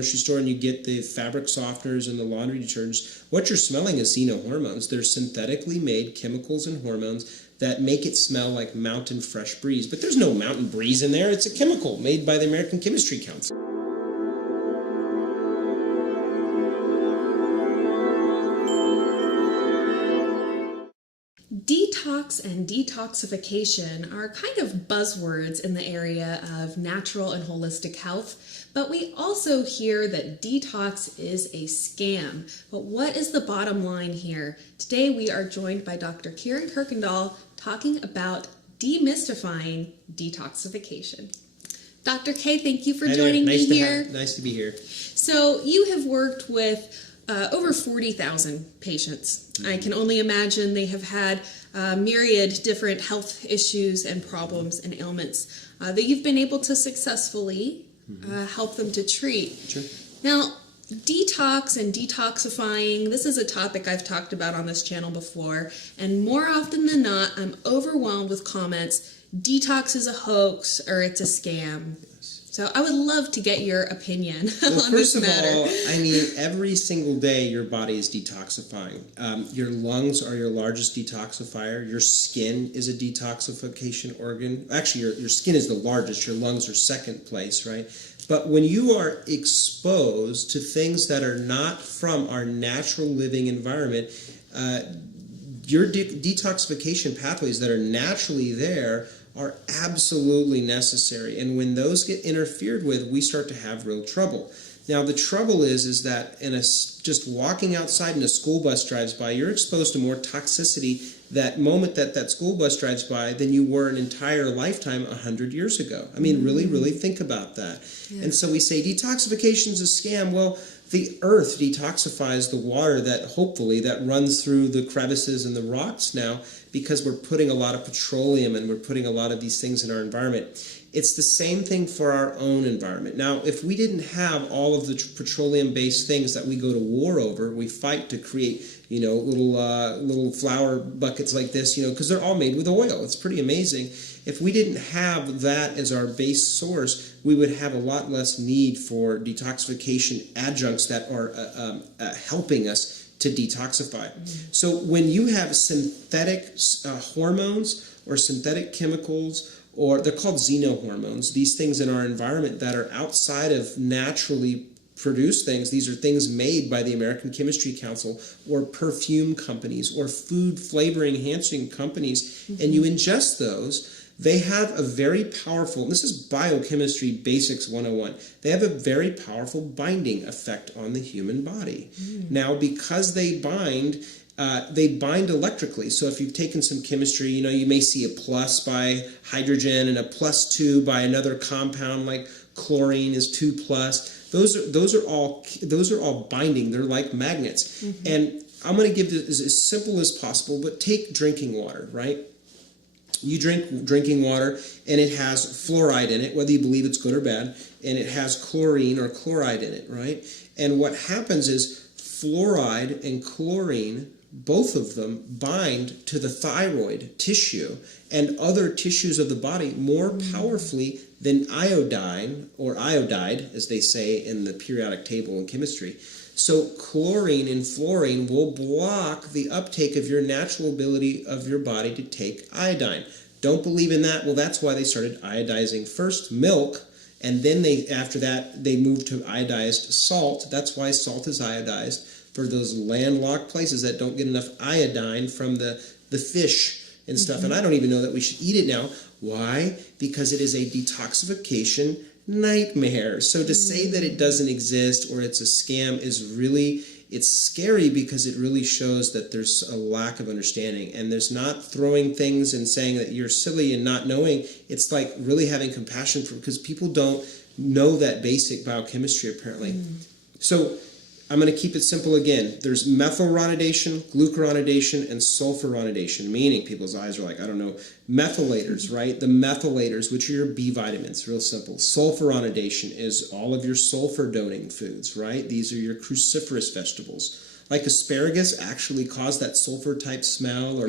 grocery store and you get the fabric softeners and the laundry detergents, what you're smelling is xenohormones. They're synthetically made chemicals and hormones that make it smell like mountain fresh breeze. But there's no mountain breeze in there. It's a chemical made by the American Chemistry Council. Detox and detoxification are kind of buzzwords in the area of natural and holistic health, but we also hear that detox is a scam. But what is the bottom line here? Today we are joined by Dr. Kieran Kuykendall talking about demystifying detoxification. Dr. K, thank you for joining me here. Nice to be here. So you have worked with over 40,000 patients. I can only imagine they have had myriad different health issues and problems and ailments that you've been able to successfully help them to treat. Sure. Now, detox and detoxifying, this is a topic I've talked about on this channel before, and more often than not, I'm overwhelmed with comments, detox is a hoax or it's a scam. So I would love to get your opinion on this matter. First of all, I mean, every single day your body is detoxifying. Your lungs are your largest detoxifier. Your skin is a detoxification organ. Actually, your skin is the largest. Your lungs are second place, right? But when you are exposed to things that are not from our natural living environment, your detoxification pathways that are naturally there are absolutely necessary. And when those get interfered with, we start to have real trouble. Now, the trouble is that just walking outside and a school bus drives by, you're exposed to more toxicity that moment that school bus drives by than you were an entire lifetime 100 years ago. I mean, really think about that. Yeah. And so we say detoxification is a scam. Well, the earth detoxifies the water that runs through the crevices and the rocks now, because we're putting a lot of petroleum and we're putting a lot of these things in our environment. It's the same thing for our own environment. Now, if we didn't have all of the petroleum-based things that we go to war over, we fight to create, little flower buckets like this, because they're all made with oil. It's pretty amazing. If we didn't have that as our base source, we would have a lot less need for detoxification adjuncts that are helping us to detoxify. So when you have synthetic hormones or synthetic chemicals, or they're called xenohormones, these things in our environment that are outside of naturally produced things, these are things made by the American Chemistry Council or perfume companies or food flavoring enhancing companies, and you ingest those, they have a very powerful, and this is biochemistry basics 101, they have a very powerful binding effect on the human body. Now, because they bind electrically. So if you've taken some chemistry, you may see a plus by hydrogen and a +2 by another compound like chlorine is 2+. Those are all binding. They're like magnets. And I'm going to give this as simple as possible, but take drinking water, right? You drink drinking water and it has fluoride in it, whether you believe it's good or bad, and it has chlorine or chloride in it, right? And what happens is fluoride and chlorine, both of them bind to the thyroid tissue and other tissues of the body more powerfully than iodine, or iodide, as they say in the periodic table in chemistry. So chlorine and fluorine will block the uptake of your natural ability of your body to take iodine. Don't believe in that? Well, that's why they started iodizing first milk, and then after that they moved to iodized salt. That's why salt is iodized, for those landlocked places that don't get enough iodine from the fish and stuff. And I don't even know that we should eat it now. Why? Because it is a detoxification nightmare. So to say that it doesn't exist or it's a scam is really, it's scary, because it really shows that there's a lack of understanding. And there's not throwing things and saying that you're silly and not knowing. It's like really having compassion because people don't know that basic biochemistry apparently. So I'm going to keep it simple again. There's methylronidation, glucuronidation, and sulfuronidation, meaning people's eyes are like, I don't know, methylators, right? The methylators, which are your B vitamins, real simple. Sulfuronidation is all of your sulfur-donating foods, right? These are your cruciferous vegetables. Like asparagus actually cause that sulfur-type smell, or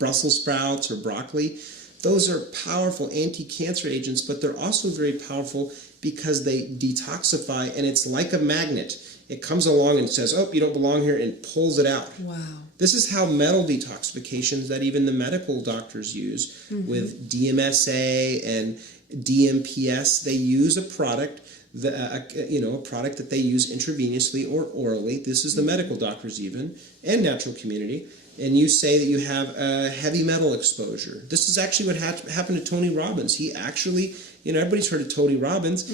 Brussels sprouts or broccoli. Those are powerful anti-cancer agents, but they're also very powerful because they detoxify, and it's like a magnet. It comes along and says, oh, you don't belong here, and pulls it out. Wow. This is how metal detoxifications that even the medical doctors use with DMSA and DMPS. They use a product a product that they use intravenously or orally. This is the medical doctors even, and natural community. And you say that you have a heavy metal exposure. This is actually what happened to Tony Robbins. He actually, everybody's heard of Tony Robbins.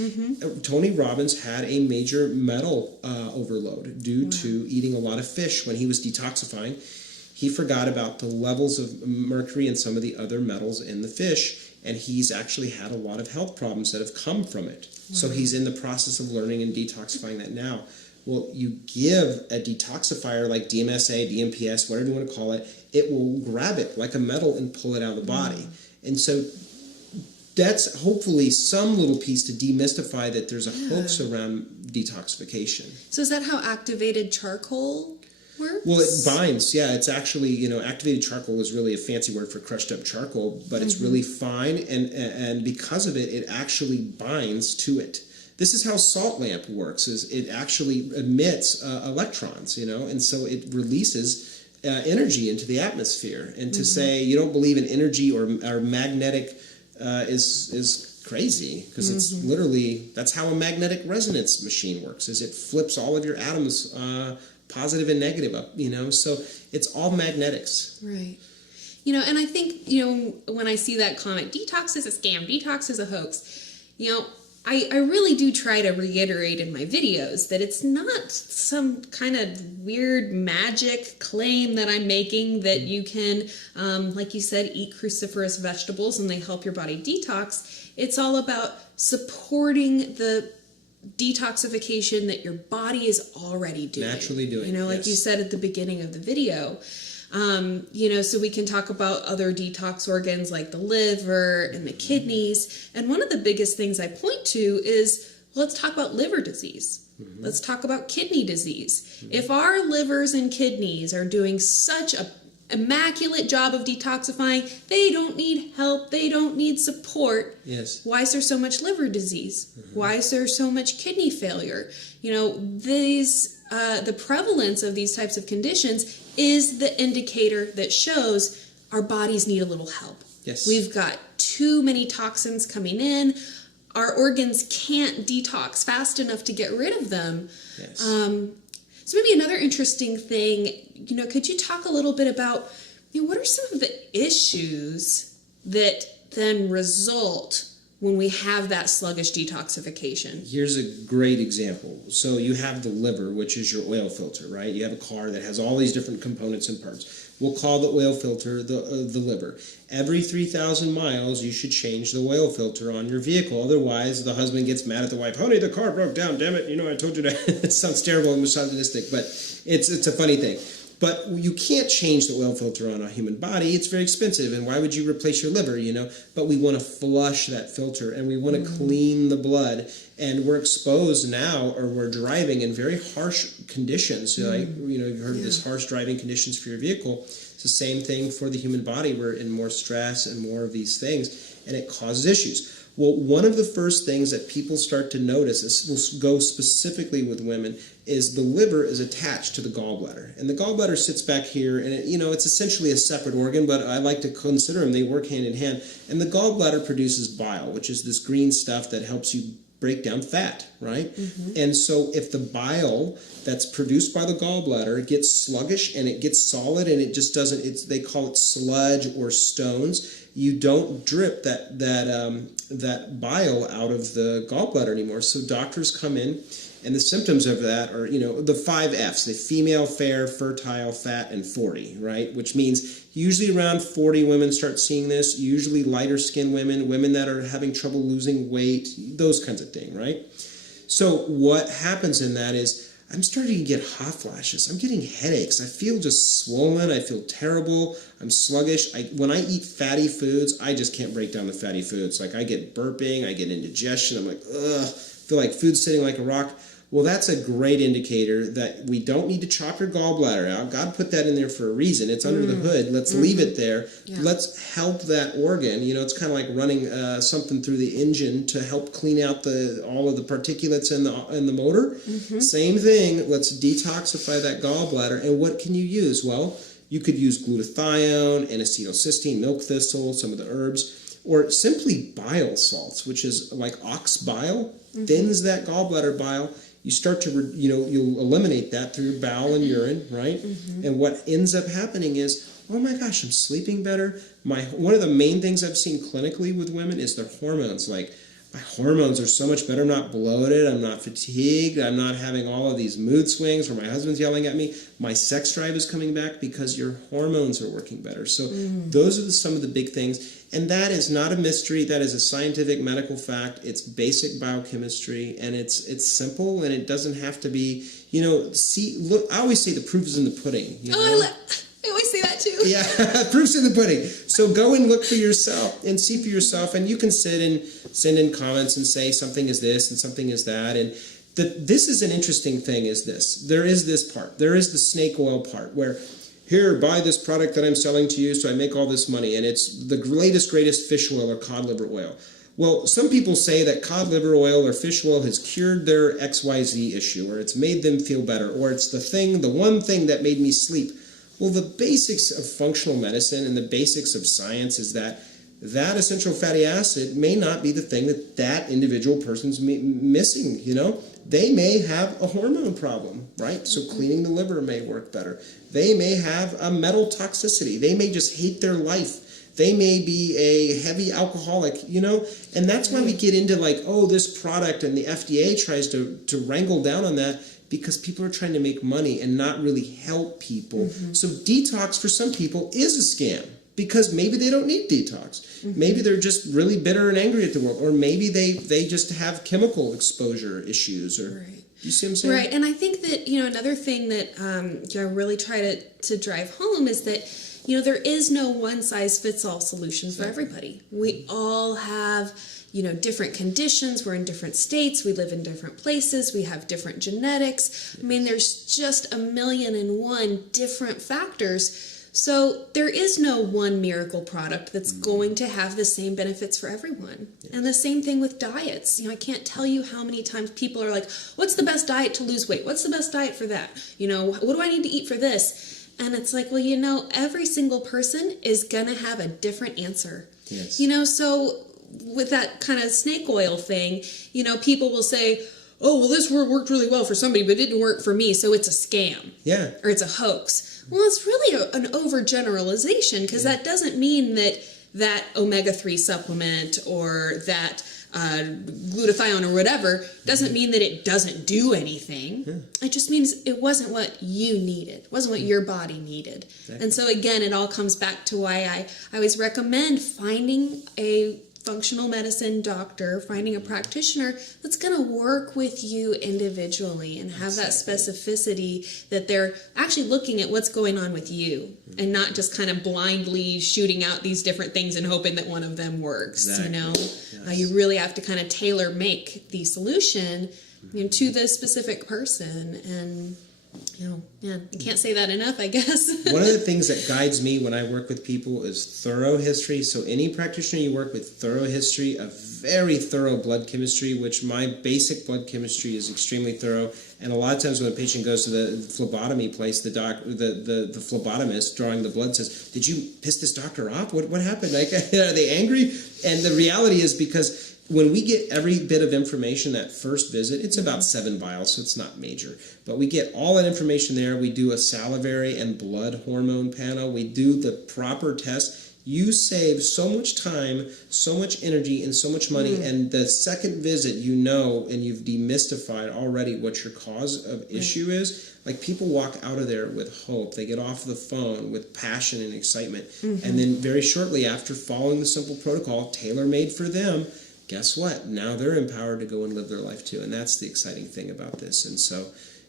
Tony Robbins had a major metal overload due to eating a lot of fish when he was detoxifying. He forgot about the levels of mercury and some of the other metals in the fish, and he's actually had a lot of health problems that have come from it. So he's in the process of learning and detoxifying that now. Well, you give a detoxifier like DMSA, DMPS, whatever you want to call it, it will grab it like a metal and pull it out of the body. And so that's hopefully some little piece to demystify that there's a hoax around detoxification. So is that how activated charcoal works? Well, it binds. Yeah, it's actually, activated charcoal is really a fancy word for crushed up charcoal, but it's really fine, and because of it, it actually binds to it. This is how salt lamp works, is it actually emits electrons, and so it releases energy into the atmosphere. And to say you don't believe in energy or magnetic is crazy, because it's literally, that's how a magnetic resonance machine works, is it flips all of your atoms positive and negative up, so it's all magnetics. Right. And I think, when I see that comment, detox is a scam, detox is a hoax, I really do try to reiterate in my videos that it's not some kind of weird magic claim that I'm making that you can, like you said, eat cruciferous vegetables and they help your body detox. It's all about supporting the detoxification that your body is already doing. Naturally doing. Like you said at the beginning of the video. So we can talk about other detox organs like the liver and the kidneys. And one of the biggest things I point to is, let's talk about liver disease. Let's talk about kidney disease. If our livers and kidneys are doing such an immaculate job of detoxifying, they don't need help, they don't need support. Yes. Why is there so much liver disease? Why is there so much kidney failure? The prevalence of these types of conditions is the indicator that shows our bodies need a little help. Yes. We've got too many toxins coming in. Our organs can't detox fast enough to get rid of them. Yes. So maybe another interesting thing, could you talk a little bit about, what are some of the issues that then result when we have that sluggish detoxification? Here's a great example. So you have the liver, which is your oil filter, right? You have a car that has all these different components and parts. We'll call the oil filter the liver. Every 3,000 miles, you should change the oil filter on your vehicle. Otherwise, the husband gets mad at the wife. Honey, the car broke down. Damn it. I told you that. It sounds terrible and misogynistic, but it's a funny thing. But you can't change the oil filter on a human body. It's very expensive, and why would you replace your liver, But we want to flush that filter, and we want to clean the blood. And we're exposed now, or we're driving in very harsh conditions. You've heard of this harsh driving conditions for your vehicle. It's the same thing for the human body. We're in more stress and more of these things, and it causes issues. Well, one of the first things that people start to notice, this will go specifically with women, is the liver is attached to the gallbladder. And the gallbladder sits back here, and it's essentially a separate organ, but I like to consider them, they work hand in hand. And the gallbladder produces bile, which is this green stuff that helps you break down fat, right? And so if the bile that's produced by the gallbladder gets sluggish and it gets solid and it just doesn't, they call it sludge or stones, you don't drip that bile out of the gallbladder anymore. So doctors come in, and the symptoms of that are, the 5 F's, the female, fair, fertile, fat, and 40, right? Which means usually around 40 women start seeing this, usually lighter skinned women that are having trouble losing weight, those kinds of things, right? So what happens in that is, I'm starting to get hot flashes. I'm getting headaches. I feel just swollen. I feel terrible. I'm sluggish. When I eat fatty foods, I just can't break down the fatty foods. Like I get burping, I get indigestion. I'm like, ugh, feel like food's sitting like a rock. Well, that's a great indicator that we don't need to chop your gallbladder out. God put that in there for a reason. It's under the hood. Let's leave it there. Yeah. Let's help that organ. You know, it's kind of like running something through the engine to help clean out all of the particulates in the motor. Same thing. Let's detoxify that gallbladder. And what can you use? Well, you could use glutathione, N-acetylcysteine, milk thistle, some of the herbs, or simply bile salts, which is like ox bile, thins that gallbladder bile. You start to, you'll eliminate that through your bowel and urine, right? And what ends up happening is, oh my gosh, I'm sleeping better. One of the main things I've seen clinically with women is their hormones. Like, my hormones are so much better. I'm not bloated. I'm not fatigued. I'm not having all of these mood swings where my husband's yelling at me. My sex drive is coming back because your hormones are working better. So those are some of the big things. And that is not a mystery. That is a scientific medical fact. It's basic biochemistry, and it's simple, and it doesn't have to be, look, I always say the proof is in the pudding. I always say that too. Yeah, proof's in the pudding. So go and look for yourself and see for yourself, and you can send in comments and say something is this and something is that. And this is an interesting thing is this. There is this part. There is the snake oil part where, here, buy this product that I'm selling to you so I make all this money, and it's the latest, greatest fish oil or cod liver oil. Well, some people say that cod liver oil or fish oil has cured their XYZ issue, or it's made them feel better, or it's the one thing that made me sleep. Well, the basics of functional medicine and the basics of science is that essential fatty acid may not be the thing that individual person's missing, They may have a hormone problem, right? So cleaning the liver may work better. They may have a metal toxicity. They may just hate their life. They may be a heavy alcoholic, And that's why we get into like, oh, this product, and the FDA tries to wrangle down on that because people are trying to make money and not really help people. So detox for some people is a scam. Because maybe they don't need detox. Maybe they're just really bitter and angry at the world. Or maybe they just have chemical exposure issues. Or you see what I'm saying? Right. And I think that, another thing that I really try to drive home is that, there is no one-size-fits-all solution for everybody. We all have, different conditions. We're in different states. We live in different places. We have different genetics. I mean, there's just 1,000,001 different factors. So there is no one miracle product that's going to have the same benefits for everyone. Yes. And the same thing with diets. I can't tell you how many times people are like, what's the best diet to lose weight? What's the best diet for that? What do I need to eat for this? And it's like, well, every single person is going to have a different answer. Yes. So with that kind of snake oil thing, people will say, oh, well, this worked really well for somebody, but it didn't work for me, so it's a scam. Yeah. Or it's a hoax. Well, it's really an overgeneralization, because that doesn't mean that omega-3 supplement or that glutathione or whatever doesn't mean that it doesn't do anything. Yeah. It just means it wasn't what you needed. It wasn't what your body needed. Exactly. And so, again, it all comes back to why I always recommend finding a functional medicine doctor, finding a practitioner that's going to work with you individually and have that specificity that they're actually looking at what's going on with you and not just kind of blindly shooting out these different things and hoping that one of them works. Exactly. Yes. You really have to kind of tailor make the solution to the specific person. And I can't say that enough, I guess. One of the things that guides me when I work with people is thorough history. So any practitioner you work with, thorough history, a very thorough blood chemistry, which my basic blood chemistry is extremely thorough. And a lot of times when a patient goes to the phlebotomy place, the phlebotomist drawing the blood says, "Did you piss this doctor off? What happened? Like, are they angry?" And the reality is because when we get every bit of information that first visit, it's about 7 vials, so it's not major. But we get all that information there. We do a salivary and blood hormone panel. We do the proper test. You save so much time, so much energy, and so much money. And the second visit, and you've demystified already what your cause of issue is. Like, people walk out of there with hope. They get off the phone with passion and excitement. And then very shortly after, following the simple protocol, tailor-made for them, guess what? Now they're empowered to go and live their life too. And that's the exciting thing about this. And so,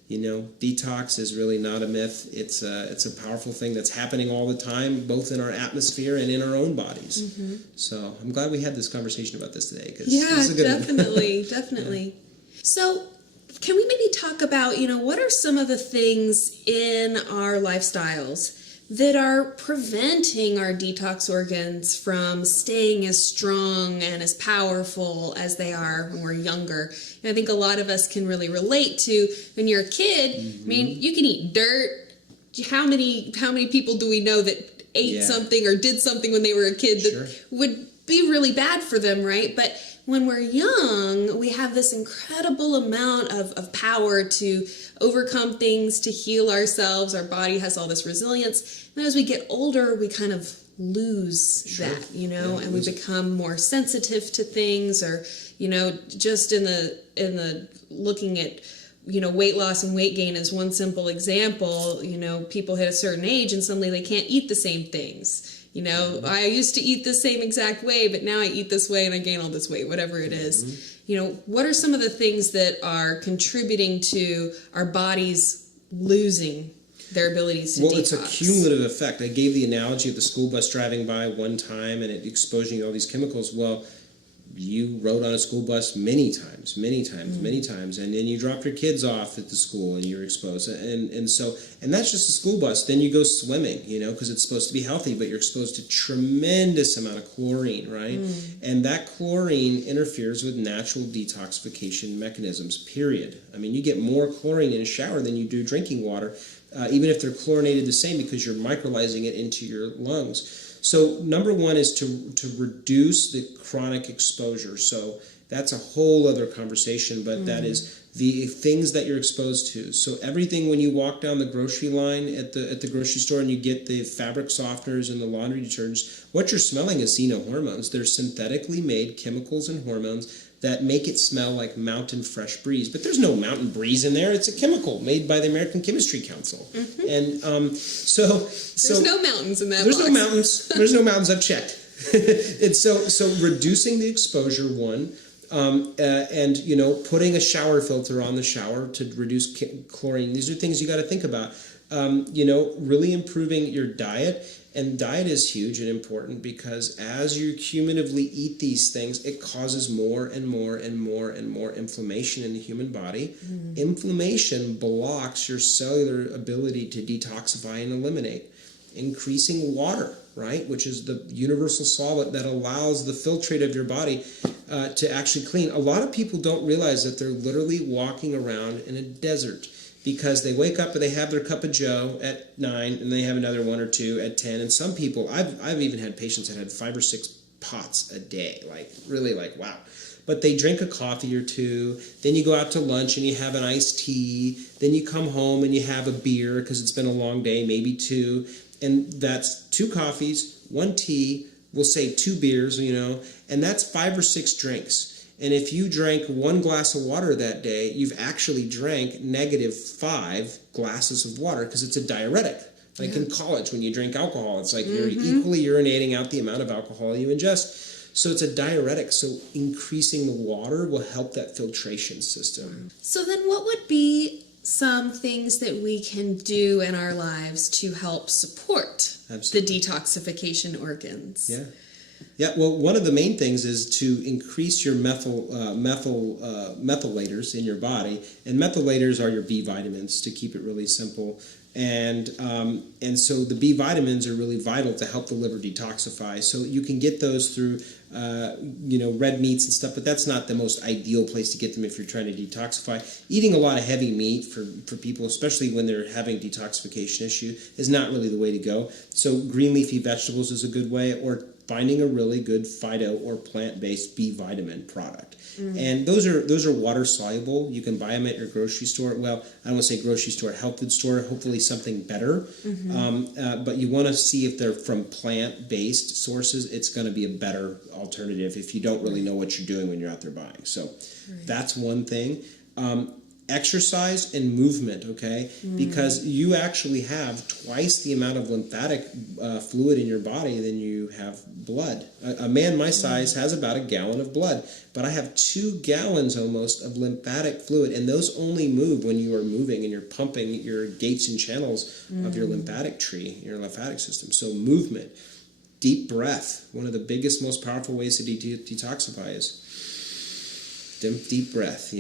detox is really not a myth. It's a powerful thing that's happening all the time, both in our atmosphere and in our own bodies. So I'm glad we had this conversation about this today. Yeah, definitely. Yeah. So can we maybe talk about, what are some of the things in our lifestyles that are preventing our detox organs from staying as strong and as powerful as they are when we're younger? And I think a lot of us can really relate to when you're a kid. I mean, you can eat dirt. How many people do we know that ate something or did something when they were a kid that would be really bad for them, right? But when we're young, we have this incredible amount of power to overcome things, to heal ourselves. Our body has all this resilience. And as we get older, we kind of lose that, and we become more sensitive to things, or, just in the looking at, weight loss and weight gain as one simple example. People hit a certain age and suddenly they can't eat the same things. I used to eat the same exact way, but now I eat this way and I gain all this weight, whatever it is. What are some of the things that are contributing to our bodies losing their abilities to detox? Well, it's a cumulative effect. I gave the analogy of the school bus driving by one time and it exposing you to all these chemicals. Well, you rode on a school bus many times, and then you dropped your kids off at the school and you're exposed. And that's just a school bus. Then you go swimming, because it's supposed to be healthy, but you're exposed to tremendous amount of chlorine, right? And that chlorine interferes with natural detoxification mechanisms, period. I mean, you get more chlorine in a shower than you do drinking water, even if they're chlorinated the same, because you're microlysing it into your lungs. So number one is to reduce the chronic exposure. So that's a whole other conversation, but that is the things that you're exposed to. So everything when you walk down the grocery line at the grocery store and you get the fabric softeners and the laundry detergents, what you're smelling is xenohormones. They're synthetically made chemicals and hormones that make it smell like mountain fresh breeze. But there's no mountain breeze in there. It's a chemical made by the American Chemistry Council. And so there's no mountains in that There's box. no mountains. There's no mountains. I've checked. And so reducing the exposure, one, and putting a shower filter on the shower to reduce chlorine. These are things you got to think about. Really improving your diet. And diet is huge and important, because as you cumulatively eat these things, it causes more and more and more and more inflammation in the human body. Inflammation blocks your cellular ability to detoxify and eliminate. Increasing water, right, which is the universal solvent that allows the filtrate of your body to actually clean. A lot of people don't realize that they're literally walking around in a desert, because they wake up and they have their cup of joe at 9 and they have another one or two at 10. And some people, I've even had patients that had 5 or 6 pots a day, really wow. But they drink a coffee or two, then you go out to lunch and you have an iced tea, then you come home and you have a beer because it's been a long day, maybe 2, and that's 2 coffees, 1 tea, we'll say 2 beers, and that's 5 or 6 drinks. And if you drank 1 glass of water that day, you've actually drank -5 glasses of water, because it's a diuretic. Like in college, when you drink alcohol, it's like you're equally urinating out the amount of alcohol you ingest. So it's a diuretic. So increasing the water will help that filtration system. So then what would be some things that we can do in our lives to help support the detoxification organs? Yeah, well, one of the main things is to increase your methylators in your body, and methylators are your B vitamins, to keep it really simple. And so the B vitamins are really vital to help the liver detoxify. So you can get those through red meats and stuff, but that's not the most ideal place to get them if you're trying to detoxify. Eating a lot of heavy meat for people, especially when they're having detoxification issue, is not really the way to go. So green leafy vegetables is a good way, or finding a really good phyto or plant-based B vitamin product. And those are water soluble. You can buy them at your grocery store. Well, I don't want to say grocery store, health food store, hopefully something better. But you want to see if they're from plant-based sources. It's going to be a better alternative if you don't really know what you're doing when you're out there buying. So that's one thing. Exercise and movement, okay? Because you actually have twice the amount of lymphatic fluid in your body than you have blood. A man my size has about a gallon of blood, but I have 2 gallons almost of lymphatic fluid, and those only move when you are moving and you're pumping your gates and channels of your lymphatic tree, your lymphatic system. So movement, deep breath. One of the biggest, most powerful ways to detoxify is deep breath,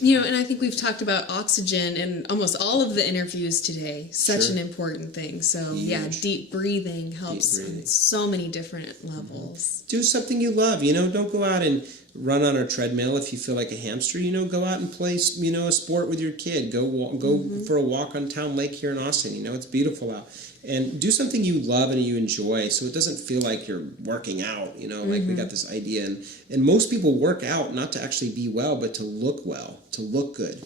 And I think we've talked about oxygen in almost all of the interviews today. Such Sure. an important thing. So, Huge. deep breathing helps Deep breathing. on so many different levels. Do something you love. Don't go out and run on a treadmill if you feel like a hamster. Go out and play, a sport with your kid. Go for a walk on Town Lake here in Austin. It's beautiful out. And do something you love and you enjoy, so it doesn't feel like you're working out. Like we got this idea, and most people work out not to actually be well, but to look well, to look good.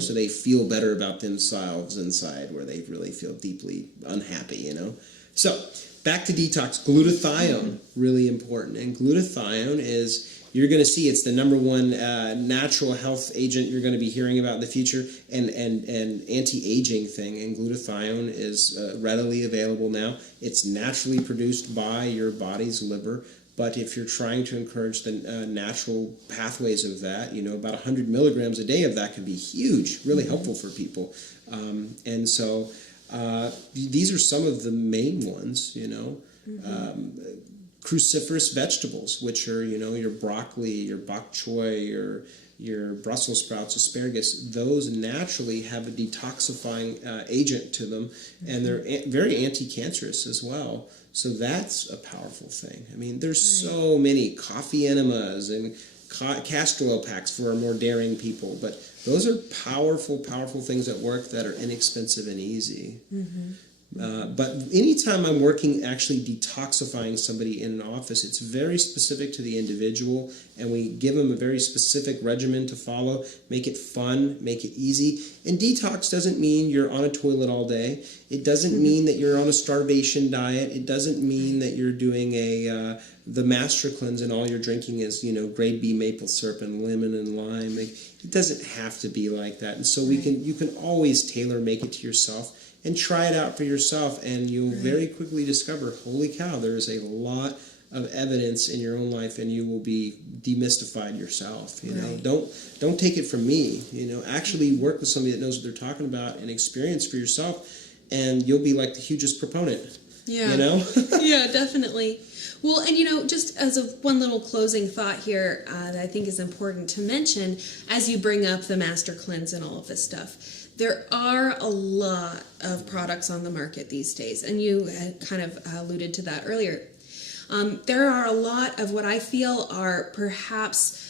So they feel better about themselves inside, where they really feel deeply unhappy. So back to detox, glutathione, really important, and glutathione is. You're going to see it's the number one natural health agent you're going to be hearing about in the future, and anti-aging thing. And glutathione is readily available now. It's naturally produced by your body's liver. But if you're trying to encourage the natural pathways of that, about 100 milligrams a day of that can be huge, really helpful for people. And so these are some of the main ones, cruciferous vegetables, which are, your broccoli, your bok choy, your Brussels sprouts, asparagus. Those naturally have a detoxifying agent to them, and they're very anti-cancerous as well. So that's a powerful thing. There's so many coffee enemas and castor oil packs for our more daring people, but those are powerful, powerful things that work that are inexpensive and easy. But anytime I'm working actually detoxifying somebody in an office, it's very specific to the individual, and we give them a very specific regimen to follow, make it fun, make it easy. And detox doesn't mean you're on a toilet all day. It doesn't mean that you're on a starvation diet. It doesn't mean that you're doing the master cleanse and all you're drinking is, grade B maple syrup and lemon and lime. It doesn't have to be like that. And so you can always tailor make it to yourself. And try it out for yourself, and you'll very quickly discover, holy cow, there is a lot of evidence in your own life, and you will be demystified yourself. Don't take it from me. Actually work with somebody that knows what they're talking about and experience for yourself, and you'll be like the hugest proponent. Yeah. Yeah, definitely. Well, and just as one little closing thought here that I think is important to mention as you bring up the master cleanse and all of this stuff. There are a lot of products on the market these days, and you had kind of alluded to that earlier. There are a lot of what I feel are perhaps,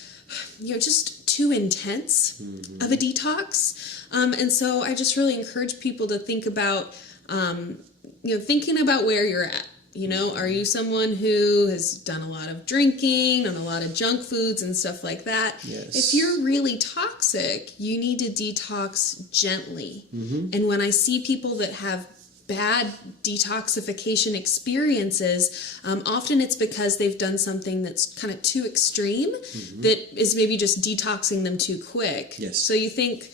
just too intense of a detox. And so I just really encourage people to think about, thinking about where you're at. Are you someone who has done a lot of drinking and a lot of junk foods and stuff like that? Yes. If you're really toxic, you need to detox gently. And when I see people that have bad detoxification experiences, often it's because they've done something that's kind of too extreme that is maybe just detoxing them too quick. Yes. So you think,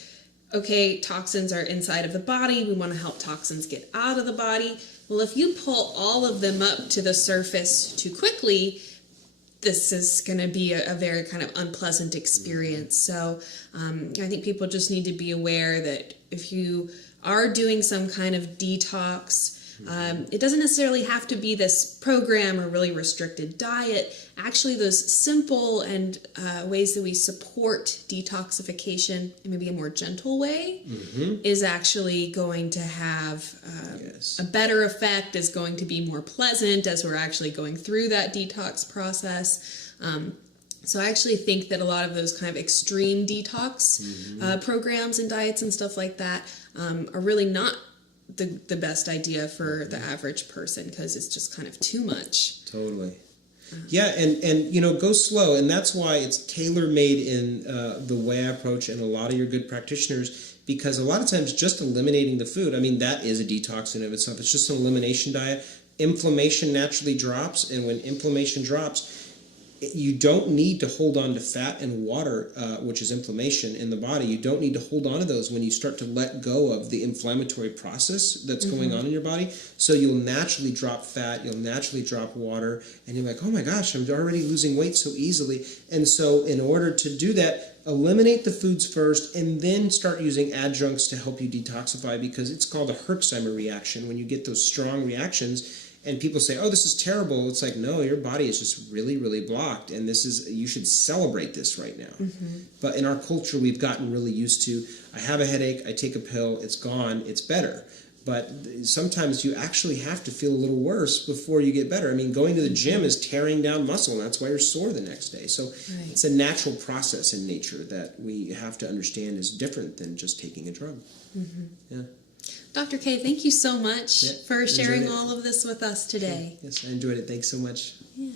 okay, toxins are inside of the body. We want to help toxins get out of the body. Well, if you pull all of them up to the surface too quickly, this is going to be a very kind of unpleasant experience. So I think people just need to be aware that if you are doing some kind of detox, it doesn't necessarily have to be this program or really restricted diet. Actually, those simple and ways that we support detoxification in maybe a more gentle way is actually going to have a better effect, is going to be more pleasant as we're actually going through that detox process. So I actually think that a lot of those kind of extreme detox programs and diets and stuff like that are really not the best idea for the average person, because it's just kind of too much. Totally. Yeah, and go slow, and that's why it's tailor-made in the way I approach and a lot of your good practitioners, because a lot of times just eliminating the food, that is a detox in of itself. It's just an elimination diet. Inflammation naturally drops, and when inflammation drops, you don't need to hold on to fat and water, which is inflammation in the body. You don't need to hold on to those when you start to let go of the inflammatory process that's going on in your body. So you'll naturally drop fat, you'll naturally drop water, and you're like, oh my gosh, I'm already losing weight so easily. And so in order to do that, eliminate the foods first and then start using adjuncts to help you detoxify, because it's called a Herxheimer reaction. When you get those strong reactions, And people say, oh, this is terrible. It's like, no, your body is just really, really blocked, and you should celebrate this right now. But in our culture, we've gotten really used to, I have a headache, I take a pill, it's gone, it's better. But sometimes you actually have to feel a little worse before you get better. I mean, going to the gym is tearing down muscle, and that's why you're sore the next day. So it's a natural process in nature that we have to understand is different than just taking a drug. Yeah. Dr. K, thank you so much for sharing all of this with us today. Yes, I enjoyed it. Thanks so much. Yeah.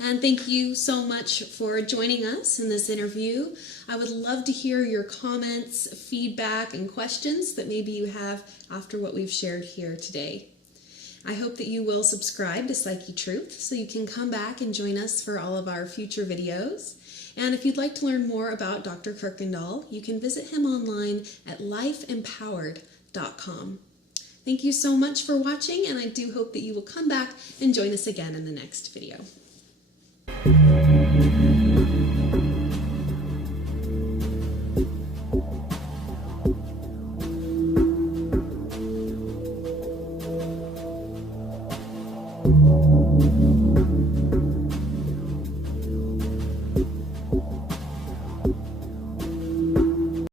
And thank you so much for joining us in this interview. I would love to hear your comments, feedback, and questions that maybe you have after what we've shared here today. I hope that you will subscribe to Psyche Truth so you can come back and join us for all of our future videos. And if you'd like to learn more about Dr. Kuykendall, you can visit him online at lifeempowered.com. Thank you so much for watching, and I do hope that you will come back and join us again in the next video.